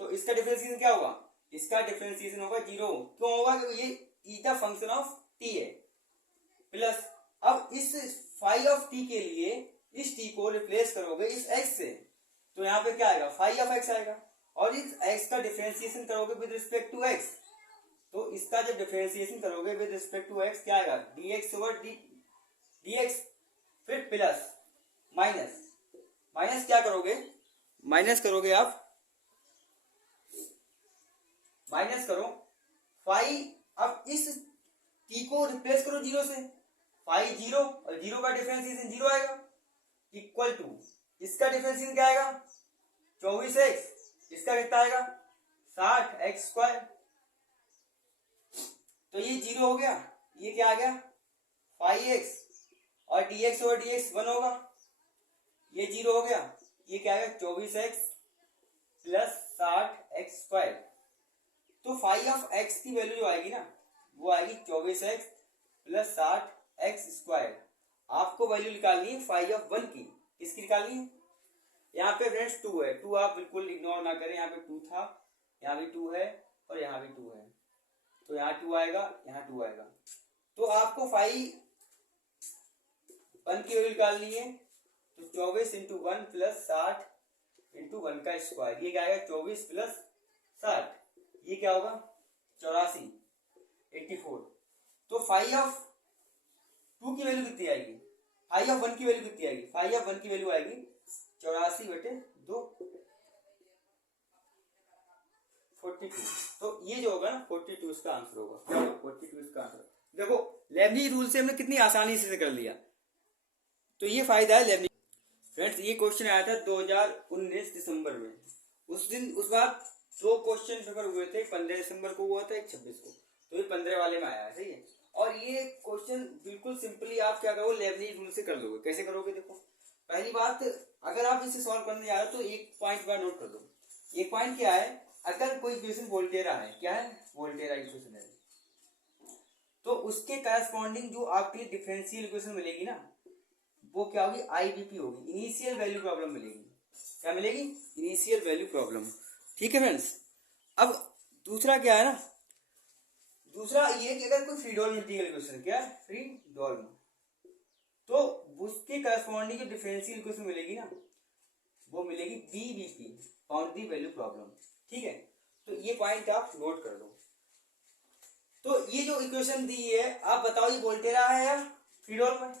तो इसका डिफरेंशिएशन क्या होगा, इसका डिफरेंशिएशन होगा 0। क्यों होगा, क्योंकि ये e the function of t है। प्लस अब इस फाई ऑफ t के लिए इस t को रिप्लेस करोगे इस x से, तो यहाँ पे क्या आएगा फाई ऑफ x आएगा, और इस x का डिफरेंशिएशन करोगे विद रिस्पेक्ट टू x, तो इसका जब डिफरेंशिएशन करोगे विद रिस्पेक्ट टू x क्या आएगा dx ओवर dx। फिर प्लस माइनस, माइनस क्या करोगे, माइनस करोगे आप, माइनस करो फाई, अब इस t को रिप्लेस करो 0 से, फाई 0 और 0 का डिफरेंशिएशन 0 आएगा, इक्वल टू इसका डिफरेंशिएशन क्या आएगा 24x, इसका कितना आएगा 60x स्क्वायर। तो ये 0 हो गया, ये क्या आ गया 5x और dx ओवर dx 1 होगा, ये 0 हो गया, ये क्या आएगा 24x प्लस 60x स्क्वायर। तो फाई ऑफ x की वैल्यू जो आएगी ना वो आएगी 24x प्लस 60x स्क्वायर। आपको वैल्यू निकालनी है फाई ऑफ 1 की, किसकी निकालनी है, यहाँ पे फ्रेंड्स 2 है, 2 आप बिल्कुल इग्नोर ना करें, यहाँ पे 2 था, यहाँ भी 2 है और यहाँ भी 2 है, तो यहाँ 2 आएगा, यहाँ 2 आएगा। तो आपको फाई 1 की वैल्यू निकालनी है, तो 24 इंटू 1 प्लस 60 इंटू 1 का स्क्वायर, ये क्या आएगा 24 प्लस 60, ये क्या होगा 84 84। तो फाई ऑफ 2 की वैल्यू कितनी आएगी, फाई ऑफ 1 की वैल्यू कितनी आएगी, फाई ऑफ 1 की वैल्यू आएगी 84/2 42। तो ये जो होगा ना 42 इसका आंसर होगा, क्या होगा 42 इसका आंसर। देखो लेबनीज रूल से हमने कितनी आसानी से कर लिया, तो ये फायदा है लेबनीज। फ्रेंड्स ये क्वेश्चन आया था 2019 दिसंबर में, उस दिन उस बार 2 क्वेश्चन पेपर हुए थे, 15 दिसंबर को हुआ था, एक 26 को, तो ये 15 वाले में आया है, सही है। और ये क्वेश्चन बिल्कुल सिंपली आप क्या करोगे, लेबनीज रूल से कर लोगे। कैसे करोगे, देखो पहली बात, अगर आप इसे सॉल्व करने जा रहे हो तो एक पॉइंट बार नोट कर लो। एक पॉइंट क्या है, अगर कोई इक्वेशन वोल्टेरा है, क्या है, वोल्टेरा इक्वेशन है, तो उसके करस्पॉन्डिंग जो आपके लिए डिफरेंशियल इक्वेशन मिलेगी ना, वो क्या होगी, आईवीपी होगी, इनिशियल वैल्यू प्रॉब्लम मिलेगी। क्या मिलेगी, इनिशियल वैल्यू प्रॉब्लम। ठीक है फ्रेंड्स। अब दूसरा क्या है ना, दूसरा ये कि अगर कोई फ्रीडोल्म इंटीग्रल इक्वेशन, क्या है, फ्रीडोल्म, तो उसके करस्पॉन्डिंग जो डिफरेंशियल इक्वेशन मिलेगी ना, वो मिलेगी बीवीपी, बाउंड्री वैल्यू प्रॉब्लम। ठीक है, तो ये पॉइंट आप नोट कर लो। तो ये जो इक्वेशन दी है, आप बताओ ये वोल्टेरा है या फ्रीडोल्म है?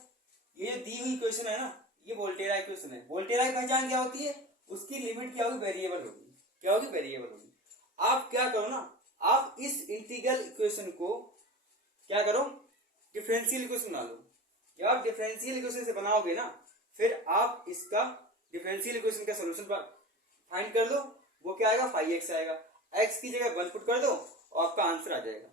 ये जो दी हुई इक्वेशन है ना, ये वोल्टेरा इक्वेशन है। वोल्टेरा की पहचान क्या होती है, उसकी लिमिट क्या होगी, वेरिएबल होगी। क्या होगी, वेरिएबल होगी। आप क्या करो ना, आप इस इंटीग्रल इक्वेशन को क्या करो, डिफरेंशियल इक्वेशन बना लो। जब आप डिफरेंशियल इक्वेशन से बनाओगे ना, फिर आप इसका डिफरेंशियल इक्वेशन का सोल्यूशन फाइंड कर लो। वो क्या आएगा, 5x आएगा। x की जगह 1 पुट कर दो और आपका आंसर आ जाएगा।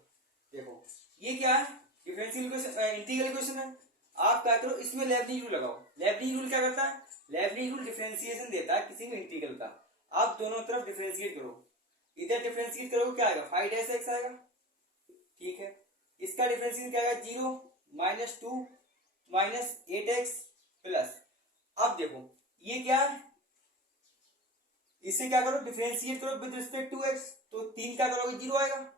देखो ये क्या है, डिफरेंशियल इक्वेशन, इंटीग्रल इक्वेशन है। आप क्या करो, इसमें लेबनीज रूल लगाओ। लेबनीज रूल क्या करता है, लेबनीज रूल डिफरेंशिएशन देता है किसी भी इंटीग्रल का। आप दोनों तरफ डिफरेंशिएट करो, इधर डिफरेंशिएट करोगे क्या आएगा, 5x आएगा। ठीक है, इसका डिफरेंशिएशन क्या आएगा, 0 -2 -8x प्लस। अब देखो ये क्या है, इसे क्या करो, डिफरेंशिएट करो विद रिस्पेक्ट टू x, तो 3 क्या करोगे, 0 आएगा।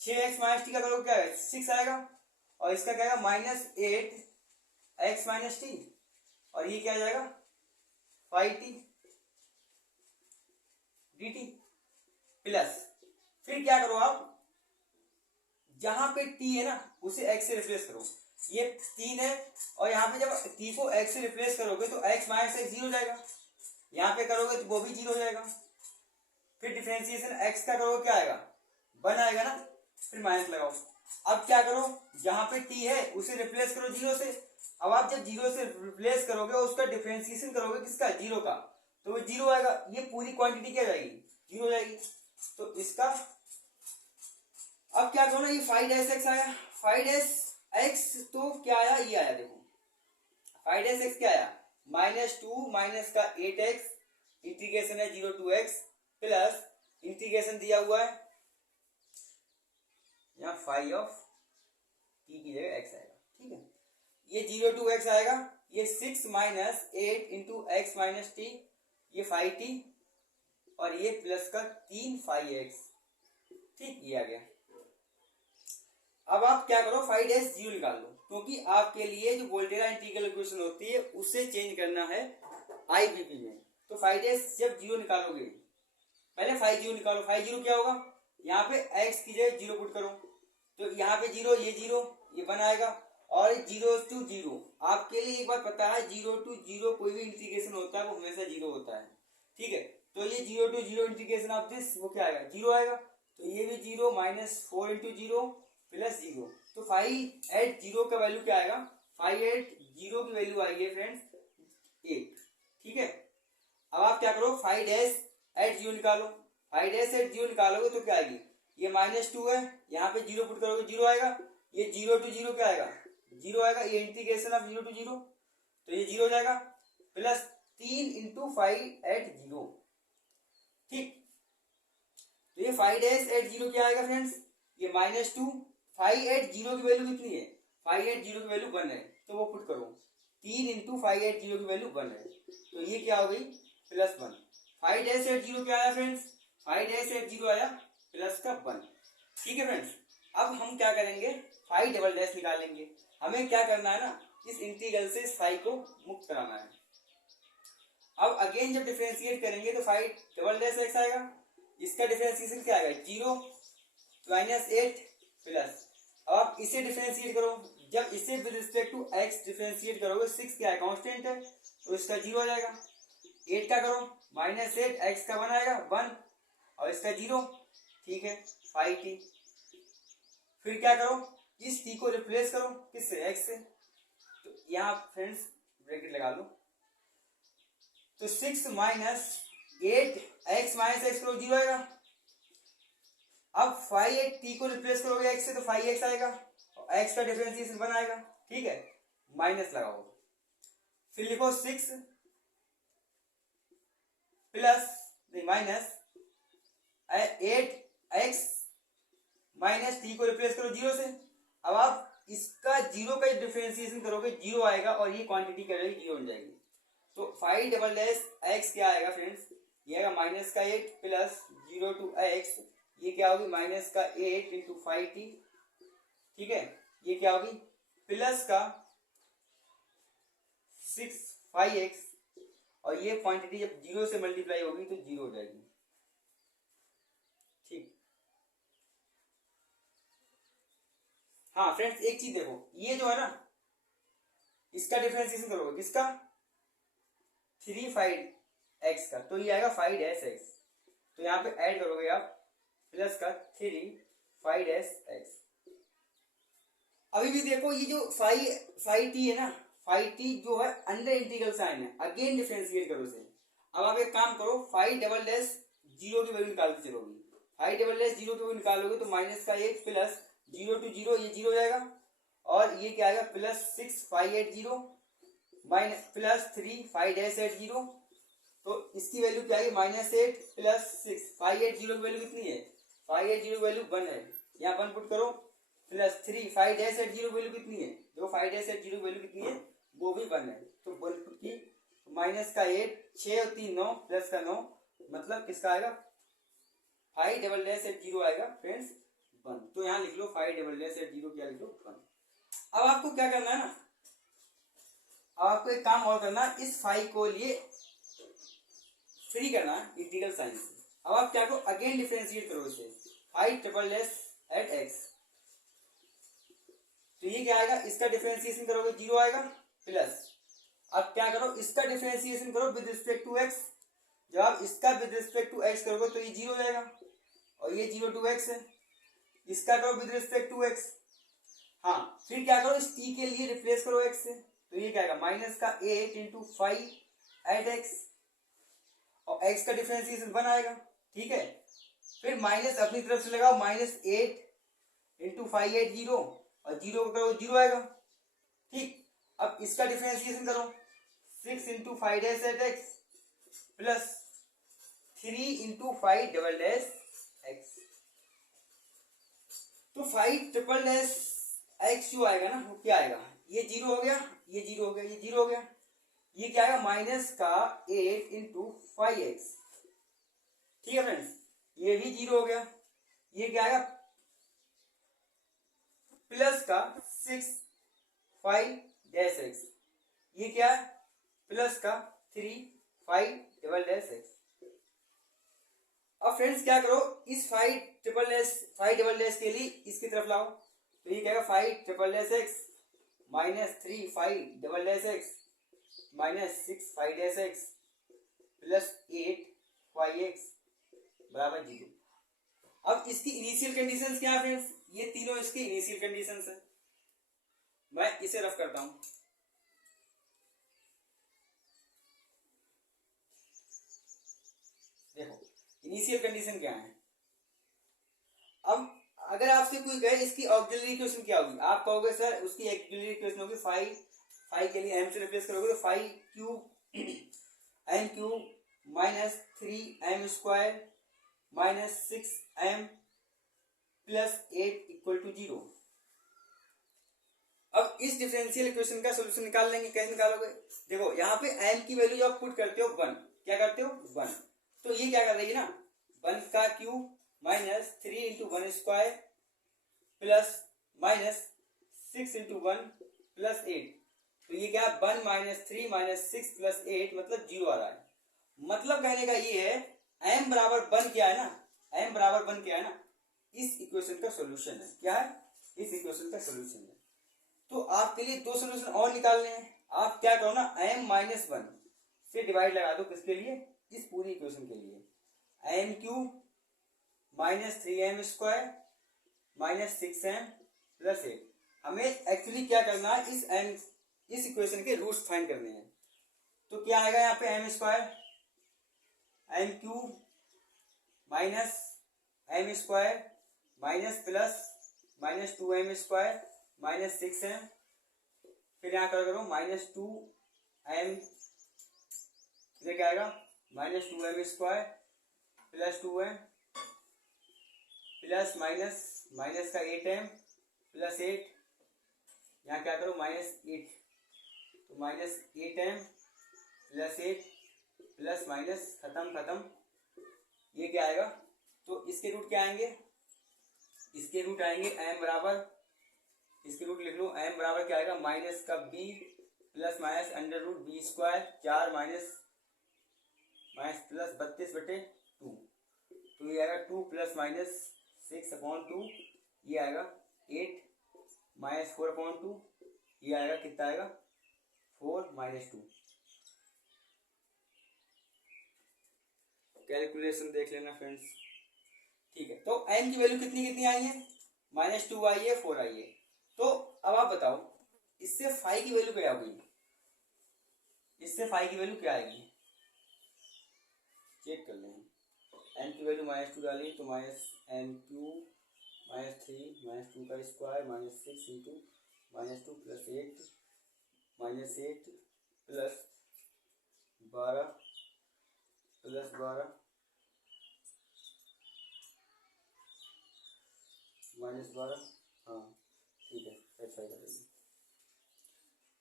6x माइनस टी का करोगे क्या आएगा, 6 आएगा। और इसका क्या आएगा, -8x माइनस टी, और ये क्या आ जाएगा, 5t dt प्लस। फिर क्या करो आप, जहां पे t है ना, उसे x से रिप्लेस करो। ये 3 है, और यहाँ पे जब t को x से रिप्लेस करोगे तो x माइनस x 0 हो जाएगा। यहाँ पे करोगे तो वो भी 0 हो जाएगा। फिर डिफरेंशिएशन x का करोगे क्या आएगा, 1 आएगा ना, फिर माइनस लगाओ। अब क्या करो, जहां पे t है उसे रिप्लेस करो 0 से। अब आप जब 0 से रिप्लेस करोगे, उसका डिफरेंशिएशन करोगे किसका, 0 का, तो वो 0 आएगा। ये पूरी क्वांटिटी क्या जाएगी, 0 हो जाएगी। तो इसका अब क्या करो ना, ये 5x आया, 5x तो क्या आया, ये आया, देखो 5x क्या आया, -2 माइनस का 8x, इंटीग्रेशन है 0 to x प्लस इंटीग्रेशन दिया हुआ है यहाँ 5 ऑफ t की जगह x आएगा। ठीक है, ये 0 to x आएगा, ये 6 minus 8 into x minus T, ये 5t, और ये प्लस का 3 5x। ठीक, ये आ गया। अब आप क्या करो, 5x 0 निकाल लो, क्योंकि आपके लिए जो वोल्टेरा इंटीग्रल इक्वेशन होती है उसे चेंज करना है आईवीपी में। तो 5x जब 0 निकालोगे, पहले 5 0 निकालो। 5 0 क्या होगा, यहाँ पे x की जगह 0 पुट करो, तो यहाँ पे 0, ये 0, ये 1 आएगा। और 0 to 0, आपके लिए एक बार पता है, 0 to 0 कोई भी इंटीग्रेशन होता है वो हमेशा 0 होता है। ठीक है, तो ये 0 to 0 इंटीग्रेशन ऑफ दिस, वो क्या आएगा, 0 आएगा। तो ये भी 0 -4 इंटू 0 प्लस 0, तो 5 एट 0 का वैल्यू क्या आएगा, 5 एट 0 की वैल्यू आएगी फ्रेंड्स 1। ठीक है, अब आप क्या करो, 5 डैश एट 0 निकालो। 5 डैश एट 0 निकालोगे तो क्या आएगी, ये -2 है, यहाँ पे 0 पुट करोगे 0 आएगा। ये 0 to 0 क्या आएगा, 0 आएगा। ये इंटीग्रेशन ऑफ 0 to 0, तो ये 0 हो जाएगा, प्लस 3 इंटू 5 एट 0। ठीक, तो ये 5 डैश एट 0 क्या आएगा फ्रेंड्स, ये -2। 5 एट 0 की वैल्यू कितनी है, 5 एट 0 की वैल्यू 1 है, तो वो पुट करो, 3 इंटू 5 एट 0 की वैल्यू 1 है, तो ये क्या हो गई, +1। 5 डैश एट 0 क्या आया फ्रेंड्स, 5 डैश एट 0 आया प्लस का 1। ठीक है फ्रेंड्स, अब हम क्या करेंगे, 5 डबल डैश निकालेंगे। हमें क्या करना है ना, इस इंटीग्रल से फाई को मुक्त कराना है। अब अगेन जब डिफरेंशिएट करेंगे तो 5 डबल डैश एक्स आएगा, इसका डिफरेंशिएशन क्या आएगा, 0 -8 प्लस। अब आप इसे डिफरेंशिएट करो, जब इसे with respect to x differentiate करोगे, 6 क्या है, कांस्टेंट है, तो इसका 0 आ जाएगा। 8 का करो, -8 x का 1 आएगा 1, और इसका 0। ठीक है, 5t। फिर क्या करो, इस t को रिप्लेस करो किससे, x से, तो यहाँ फ्रेंड्स ब्रैकेट लगा लो, तो 6 -8 x माइनस एक्स करो 0 आएगा। अब 5 t को रिप्लेस करोगे x से तो 5x आएगा, और x का डिफरेंशिएशन 1 आएगा, ठीक है, माइनस लगाओ, फिर लिखो 6 plus minus 8x minus T को रिप्लेस करो 0 से। अब आप इसका 0 का डिफरेंशिएशन करोगे 0 आएगा और ये क्वांटिटी क्या रहेगी 0 बन जाएगी। तो 5 डबल डैश x क्या आएगा फ्रेंड्स, ये आएगा माइनस का 8 प्लस 0 टू x, ये क्या होगी माइनस का 8 इंटू 5t, ठीक है, ये क्या होगी प्लस का 6 5x, और ये क्वांटिटी जब 0 से मल्टीप्लाई होगी तो 0 हो जाएगी, ठीक। हाँ फ्रेंड्स एक चीज देखो, ये जो है ना इसका डिफरेंशिएशन करोगे किसका 3 5x का, तो ये आएगा 5 डैश x, तो यहाँ पे ऐड करोगे आप प्लस का 3 5 डैश x। अभी भी देखो ये जो 5t है ना, 5t जो है अंडर इंटीग्रल साइन है, अगेन डिफरेंशिएट करो इसे। अब आप एक काम करो 5 डबल डैश 0 की वैल्यू निकालते चलोगे, 5 डबल डैश 0 की वैल्यू निकालोगे तो माइनस का 8 प्लस 0 टू 0, ये 0 हो जाएगा, और ये क्या आएगा प्लस 6 5 8 0 माइनस प्लस 3 5 डैश 8 0, तो इसकी वैल्यू क्या आएगी माइनस 8 प्लस 6 5 8 0 की वैल्यू कितनी है 5 8 0 की वैल्यू 1 है, यहाँ 1 पुट करो, प्लस 3 5 डैश 8 0 की वैल्यू कितनी है, जो 5 डैश 8 0 की वैल्यू कितनी है वो भी 1 है, तो 1 की माइनस का 8 6 और 3 9 प्लस का 9, मतलब किसका आएगा 5 डबल डैश 8 0 आएगा फ्रेंड्स 1, तो यहाँ लिख लो 5 डबल डैश 8 0 क्या लिख लो 1। अब आपको क्या करना है ना, अब आपको एक काम और करना, इस 5 को लिए फ्री करना इंटीग्रल साइन से। अब आप क्या करो अगेन डिफरेंशिएट करो इसे 5 ट्रिपल डैश एट x, तो ये क्या आएगा इसका डिफरेंशिएशन करोगे 0 आएगा, प्लस अब क्या करो इसका डिफरेंशिएशन करो विद रिस्पेक्ट टू x, जब आप इसका विद रिस्पेक्ट टू x करोगे तो ये 0 हो जाएगा, और ये 0 टू x है, इसका करो विद रिस्पेक्ट टू x, हाँ फिर क्या करो इस t के लिए रिप्लेस करो x से, तो ये क्या आएगा माइनस का 8 इंटू 5 एट x, और x का डिफरेंशिएशन 1 आएगा, ठीक है, फिर माइनस अपनी तरफ से लगाओ माइनस 8 इंटू 5 8 0, और 0 को करो 0 आएगा, ठीक। अब इसका डिफरेंशिएशन करो 6 into 5 dash at x plus 3 into 5 double dash x, तो 5 ट्रिपल डैश x जो आएगा ना वो क्या आएगा, ये 0 हो गया, ये 0 हो गया, ये 0 हो गया, ये क्या आएगा माइनस का 8 इंटू 5x, ठीक है फ्रेंड्स, ये भी 0 हो गया, ये क्या आएगा प्लस का 6 5 डैश x, ये क्या है प्लस का 3 5 डबल डैश x। अब फ्रेंड्स क्या करो इस 5 डबल डैश के लिए इसकी तरफ लाओ, तो ये क्या 5 triple dash x minus 3 5 double dash x minus 6 5 dash x plus 8 5x बराबर 0। अब इसकी इनिशियल कंडीशंस क्या है फ्रेंड्स, ये तीनों इसकी इनिशियल कंडीशंस है, मैं इसे रफ करता हूं, देखो इनिशियल कंडीशन क्या है। अब अगर आपसे कोई कहे इसकी ऑक्सिलरी इक्वेशन क्या होगी, आप कहोगे सर उसकी ऑक्सिलरी इक्वेशन होगी 5 के लिए m से रिप्लेस करोगे तो 5 cube m cube minus 3m square minus 6m plus 8 equal to 0। अब इस डिफरेंशियल इक्वेशन का सोल्यूशन निकाल लेंगे, कैसे निकालोगे, देखो यहाँ पे m की वैल्यू आप पुट करते हो 1, क्या करते हो 1, तो ये क्या कर रही है ना 1 का cube minus 3 into 1 square plus minus 6 into 1 plus 8, तो ये क्या 1 माइनस 3 माइनस 6 प्लस 8 मतलब 0 आ रहा है। मतलब कहने का ये है m बराबर 1 क्या है ना, m बराबर 1 क्या है ना, इस इक्वेशन का सोल्यूशन है, क्या है इस इक्वेशन का सोल्यूशन है। तो आपके लिए दो सोल्यूशन और निकालने हैं, आप क्या करो ना m माइनस 1 से डिवाइड लगा दो, किसके लिए इस पूरी इक्वेशन के लिए, m cube minus 3m square minus 6m plus 8, हमें एक्चुअली क्या करना है इस इक्वेशन के रूट्स फाइंड करने हैं, तो क्या आएगा यहाँ पे m square m cube minus m square minus plus minus 2m square -6 है, फिर यहाँ करो -2m, इधर क्या आएगा -2m² +2m प्लस माइनस का 8m +8, यहाँ क्या करो -8, तो -8m +8 प्लस माइनस खत्म, ये क्या आएगा, तो इसके रूट क्या आएंगे, इसके रूट आएंगे m बराबर, इसके रूट लिख लो, m बराबर क्या आएगा माइनस का b plus minus √b², 4 minus plus 32/2, तो ये आएगा 2 प्लस माइनस 6/2, ये आएगा 8 -4/2, ये आएगा कितना आएगा 4 - 2। कैलकुलेशन देख लेना फ्रेंड्स, ठीक है। तो n की वैल्यू कितनी कितनी आई है, -2 आई है, 4 आई है। तो अब आप बताओ इससे फाई की वैल्यू क्या होगी, इससे फाई की वैल्यू क्या आएगी, चेक कर लें। n की वैल्यू -2 डाली तो -n³ -3 -2 का स्क्वायर -6 इंटू -2 + 8 -8 प्लस 12 -12 -12, हाँ ठीक है, वेरीफाई कर लेंगे।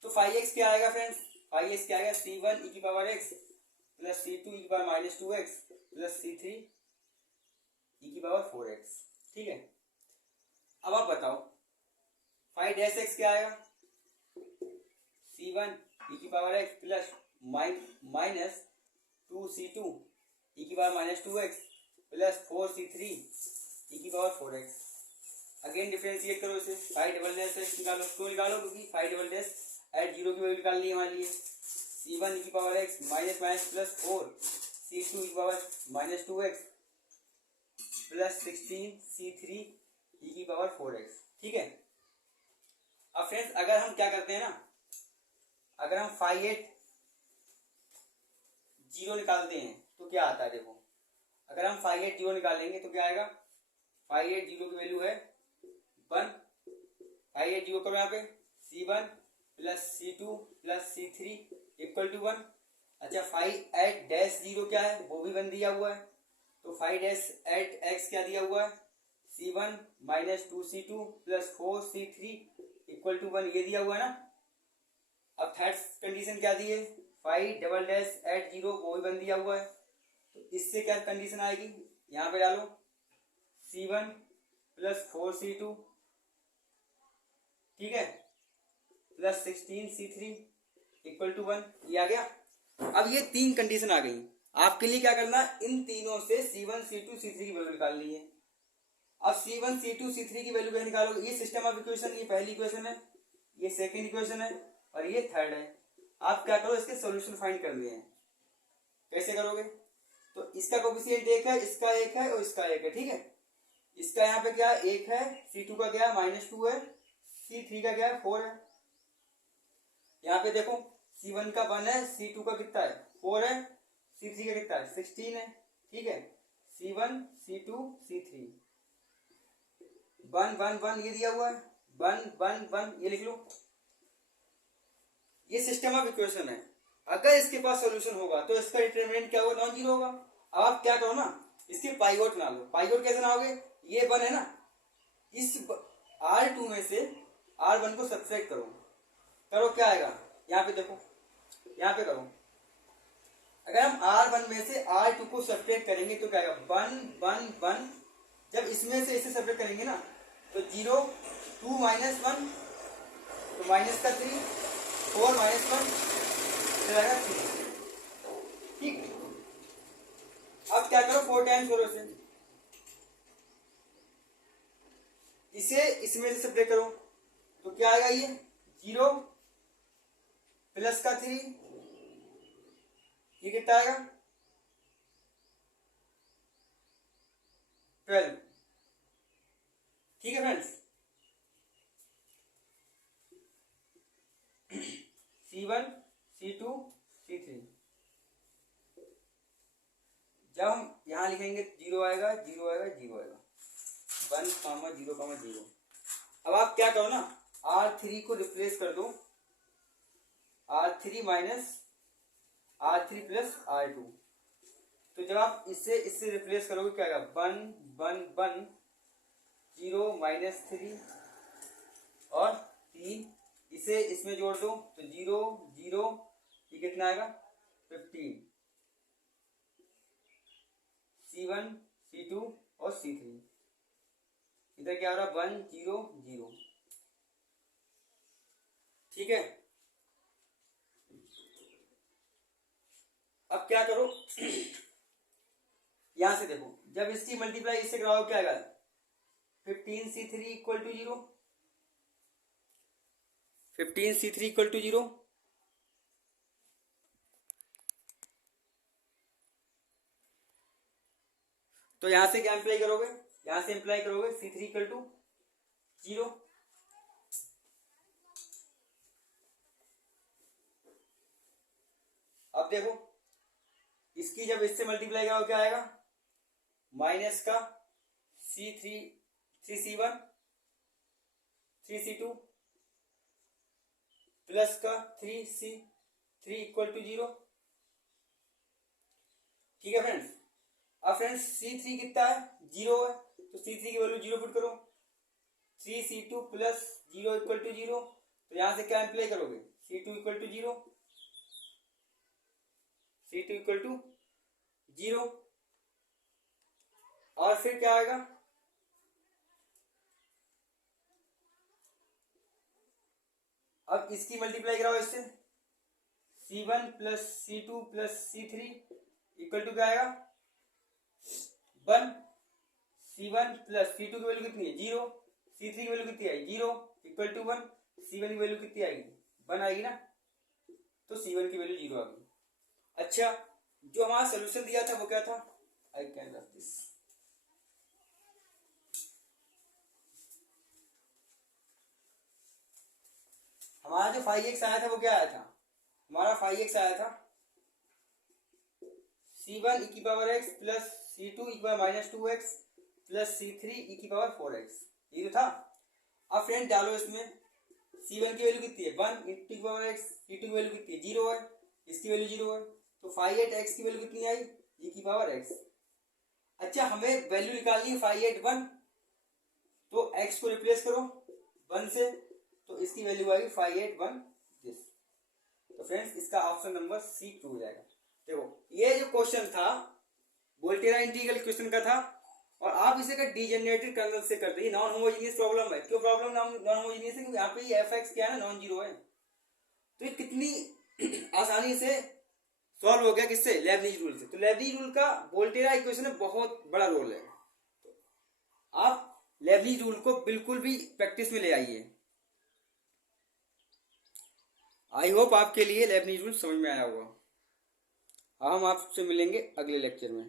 तो 5x क्या आएगा फ्रेंड्स, 5x क्या आएगा c1 e⁻x plus c2 e⁻²x plus c3 e⁻4x, ठीक है। अब आप बताओ 5' क्या आएगा, c1 e⁻x plus minus 2c2 e⁻²x plus 4c3 e⁻4x। Again differentiate करो इसे, 5" निकालो, क्यों निकालो, क्योंकि 5" एट 0 की वैल्यू निकालनी है हमारे लिए। c1 e⁻x minus plus 4 c2 e⁻²x plus 16 c3 e⁻4x, ठीक है। अब फ्रेंड्स अगर हम क्या करते हैं ना, अगर हम 5/8 0 निकालते हैं तो क्या आता है, देखो अगर हम 5/8 0 निकालेंगे तो क्या आएगा, 5/8 0 की वैल्यू है 1, 5/8 0 करो यहाँ पे, c1 plus c2 plus c3 = 1। अच्छा 5/8 क्या है, वो भी 1 दिया हुआ है, तो 5/8 क्या दिया हुआ है, c1 - 2c2 प्लस 4c3 = 1, ये दिया हुआ है ना। अब थर्ड कंडीशन क्या दी है, 5/0 वो भी 1 दिया हुआ है, तो इससे क्या कंडीशन आएगी, यहाँ पे डालो c1 प्लस 4c2, ठीक है, प्लस 16c3 = 1, ये आ गया। अब ये 3 कंडीशन आ गई, आपके लिए क्या करना, इन तीनों से c1 c2 c3 की वैल्यू निकालनी है। अब c1 c2 c3 की वैल्यू कैसे निकालोगे, ये सिस्टम ऑफ इक्वेशन, ये पहली इक्वेशन है, ये सेकंड इक्वेशन है और ये थर्ड है। आप क्या करो, इसके सॉल्यूशन फाइंड करने हैं, कैसे करोगे, तो इसका कोएफिशिएंट 1 है, इसका 1 है और इसका 1 है, ठीक है। इसका यहाँ पे क्या 1 है, c2 का क्या -2 है, c3 का क्या है 4 है। यहाँ पे देखो c1 का 1 है, c2 का कितना है 4 है, c3 का कितना है 16 है, ठीक है। c1 c2 c3 1 1 1 ये दिया हुआ है, 1 1 1 ये लिख लो, ये सिस्टम ऑफ इक्वेशन है। अगर इसके पास सॉल्यूशन होगा तो इसका डिटरमिनेंट क्या होगा, नॉन जीरो होगा। अब आप क्या करो ना, इसके पाइवोट बना लो। पाइवोट कैसे बनाओगे, ये 1 है ना, इस R2 में से R1 को सब्ट्रैक्ट करो, करो क्या आएगा, यहाँ पे देखो, यहाँ पे करो। अगर हम R1 में से R2 को सब्ट्रैक्ट करेंगे तो क्या आएगा 1 1 1, जब इसमें से इसे सब्ट्रैक्ट करेंगे ना तो 0 2 -1 तो -3 4 -1 चलेगा 3, ठीक। अब क्या करो 4 टाइम्स करो इसे इसमें से सब्ट्रैक्ट करो तो क्या आएगा, ये 0 प्लस का 3, ये कितना आएगा 12, ठीक है फ्रेंड्स। c1 c2 c3 जब हम यहां लिखेंगे 0 आएगा 0 आएगा 0 आएगा, 1 0 0। अब आप क्या करो ना, R3 को रिप्लेस कर दो, R3 minus R3 plus R2। तो जब आप इससे रिप्लेस करोगे क्या आएगा, 1 1 1 0 -3 और 3, इसे इसमें जोड़ दो तो 0 0, ये कितना आएगा 15, C1 C2 और C3, इधर क्या आ रहा 1 0 0। ठीक है, अब क्या करो यहां से देखो, जब इसकी मल्टीप्लाई इससे कराओ क्या आएगा 15C3 equal to 0, 15C3 equal to 0। तो यहां से क्या इंप्लाई करोगे, यहां से इंप्लाई करोगे C3 इक्वल टू 0। अब देखो इसकी जब इससे मल्टीप्लाई करोगे क्या आएगा, माइनस का C3 3C1 3C2 प्लस का 3C3 इक्वल टू 0। ठीक है फ्रेंड्स, अब फ्रेंड्स C3 कितना है 0 है, तो C3 की वैल्यू 0 पुट करो, 3C2 प्लस 0 इक्वल टू 0। तो यहां से क्या इंप्लाई करोगे C2 equal to 0, C2 equal to 0। और फिर क्या आएगा, अब इसकी मल्टीप्लाई कराओ इससे, C1 plus C2 plus C3 equal to क्या आएगा 1, C1 प्लस C2 की वैल्यू कितनी है 0, C3 की वैल्यू कितनी आएगी 0 इक्वल टू 1, C1 की वैल्यू कितनी आएगी 1 आएगी ना, तो C1 की वैल्यू 0 आ गई। अच्छा, जो हमारा सोल्यूशन दिया था वो क्या था, आई कैन रफ दिस, हमारा जो 5x आया था वो क्या आया था, हमारा 5x आया था C1 e की power x plus C2 e की power minus 2x plus C3 e की पावर 4x, ये तो था। अब फ्रेंड डालो इसमें, C1 की वैल्यू कितनी है 1 e की पावर x, C2 की वैल्यू कितनी है 0 है, इसकी वैल्यू 0 है, तो 5x की वैल्यू कितनी आई e की पावर x। अच्छा, हमें वैल्यू निकालनी है 581, तो x को रिप्लेस करो 1 से, तो इसकी वैल्यू आएगी 581 दिस। तो फ्रेंड्स इसका ऑप्शन नंबर सी ट्रू हो जाएगा। देखो ये जो क्वेश्चन था वोल्टेरा इंटीग्रल क्वेश्चन का था, और आप इसे का डीजेनरेटेड कर्नल से करते हैं, नॉन होमोजेनियस प्रॉब्लम है। क्यों प्रॉब्लम नॉन होमोजेनियस है, क्योंकि यहाँ पे ये एफ क्या है ना नॉन जीरो है। तो ये कितनी आसानी से सॉल्व हो गया, किससे, लेबनीज रूल से। तो लेबनीज रूल का वोल्टेरा इक्वेशन में बहुत बड़ा रोल है, तो आप लेबनीज रूल को बिल्कुल भी प्रैक्टिस में ले आइए। आई होप आपके लिए लेबनीज रूल समझ में आया होगा। हम आपसे मिलेंगे अगले लेक्चर में।